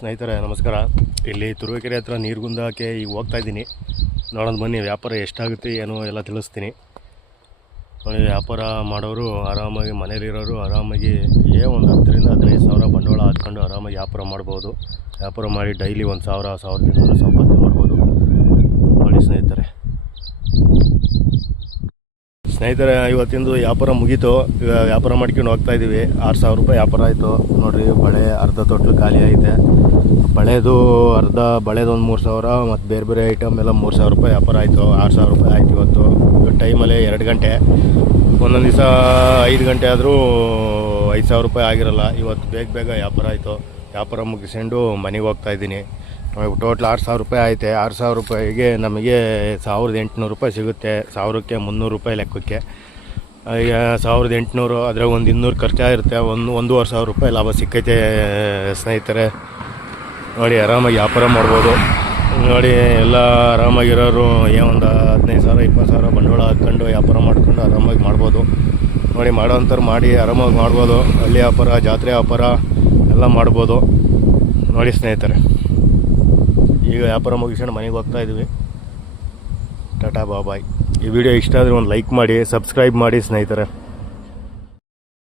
ಸ್ನೇಹಿತರೆ, ನಮಸ್ಕಾರ. ಇಲ್ಲಿ ತುರುವೇಕೆರೆ ಹತ್ರ ನೀರುಗುಂದಕ್ಕೆ ಈಗ ಹೋಗ್ತಾ ಇದ್ದೀನಿ. ನೋಡೋದು ಬನ್ನಿ, ವ್ಯಾಪಾರ ಎಷ್ಟಾಗುತ್ತೆ ಏನು ಎಲ್ಲ ತಿಳಿಸ್ತೀನಿ. ನೋಡಿ ವ್ಯಾಪಾರ ಮಾಡೋರು ಆರಾಮಾಗಿ ಮನೇಲಿರೋರು ಆರಾಮಾಗಿ, ಏ ಒಂದು ಹತ್ತರಿಂದ ಹದಿನೈದು ಸಾವಿರ ಬಂಡವಾಳ ಹಾಕ್ಕೊಂಡು ಆರಾಮಾಗಿ ವ್ಯಾಪಾರ ಮಾಡ್ಬೋದು. ವ್ಯಾಪಾರ ಮಾಡಿ ಡೈಲಿ ಒಂದು ಸಾವಿರ, ಸಾವಿರದ ಇನ್ನೂರು ಸಂಪಾದನೆ ಮಾಡ್ಬೋದು. ನೋಡಿ ಸ್ನೇಹಿತರೆ. ಸ್ನೇಹಿತರೆ, ಇವತ್ತಿಂದು ವ್ಯಾಪಾರ ಮುಗೀತು. ಈಗ ವ್ಯಾಪಾರ ಮಾಡ್ಕೊಂಡು ಹೋಗ್ತಾ ಇದ್ದೀವಿ ಆರು ಸಾವಿರ ರೂಪಾಯಿ ವ್ಯಾಪಾರ ಆಯಿತು. ನೋಡಿರಿ, ಬಳೆ ಅರ್ಧ ತೊಟ್ಲು ಖಾಲಿ ಐತೆ. ಬಳೆದು ಅರ್ಧ, ಬಳೆದು ಒಂದು ಮೂರು ಸಾವಿರ, ಮತ್ತು ಬೇರೆ ಬೇರೆ ಐಟಮ್ ಎಲ್ಲ ಮೂರು ಸಾವಿರ ರೂಪಾಯಿ ವ್ಯಾಪಾರ ಆಯಿತು, ಆರು ಸಾವಿರ ರೂಪಾಯಿ ಆಯ್ತು ಇವತ್ತು. ಟೈಮಲ್ಲಿ ಎರಡು ಗಂಟೆ. ಒಂದೊಂದು ದಿವಸ ಐದು ಗಂಟೆ ಆದರೂ ಐದು ಸಾವಿರ ರೂಪಾಯಿ ಆಗಿರಲ್ಲ. ಇವತ್ತು ಬೇಗ ಬೇಗ ವ್ಯಾಪಾರ ಆಯಿತು. ವ್ಯಾಪಾರ ಮುಗಿಸ್ಕೊಂಡು ಮನೆಗೆ ಹೋಗ್ತಾ ಇದ್ದೀನಿ. ಟೋಟ್ಲ್ ಆರು ಸಾವಿರ ರೂಪಾಯಿ ಆಯಿತು. ಆರು ಸಾವಿರ ರೂಪಾಯಿಗೆ ನಮಗೆ ಸಾವಿರದ ಎಂಟುನೂರು ರೂಪಾಯಿ ಸಿಗುತ್ತೆ. ಸಾವಿರಕ್ಕೆ ಮುನ್ನೂರು ರೂಪಾಯಿ ಲೆಕ್ಕಕ್ಕೆ. ಈಗ ಸಾವಿರದ ಎಂಟುನೂರು ಆದರೆ ಒಂದು ಇನ್ನೂರು ಖರ್ಚಾಗಿರುತ್ತೆ. ಒಂದು, ಒಂದೂವರೆ ಸಾವಿರ ರೂಪಾಯಿ ಲಾಭ ಸಿಕ್ಕೈತೆ ಸ್ನೇಹಿತರೆ. ನೋಡಿ, ಆರಾಮಾಗಿ ವ್ಯಾಪಾರ ಮಾಡ್ಬೋದು. ನೋಡಿ, ಎಲ್ಲ ಆರಾಮಾಗಿರೋರು ಏ ಒಂದು ಹದಿನೈದು ಸಾವಿರ, ಇಪ್ಪತ್ತು ಸಾವಿರ ಬಂಡವಾಳ ಹಾಕ್ಕೊಂಡು ವ್ಯಾಪಾರ ಮಾಡ್ಕೊಂಡು ಆರಾಮಾಗಿ ಮಾಡ್ಬೋದು. ನೋಡಿ ಮಾಡೋವಂಥವ್ರು ಮಾಡಿ ಆರಾಮಾಗಿ ಮಾಡ್ಬೋದು. ಹಳ್ಳಿ ವ್ಯಾಪಾರ, ಜಾತ್ರೆ ವ್ಯಾಪಾರ ಎಲ್ಲ ಮಾಡ್ಬೋದು. ನೋಡಿ ಸ್ನೇಹಿತರೆ, ಈಗ ವ್ಯಾಪಾರ ಮುಗಿಸ್ಕೊಂಡು ಮನೆಗೆ ಹೋಗ್ತಾ ಇದ್ವಿ. ಟಾಟಾ ಬಾಬಾಯ್ ಈ ವಿಡಿಯೋ ಇಷ್ಟ ಆದರೆ ಒಂದು ಲೈಕ್ ಮಾಡಿ, ಸಬ್ಸ್ಕ್ರೈಬ್ ಮಾಡಿ ಸ್ನೇಹಿತರೆ.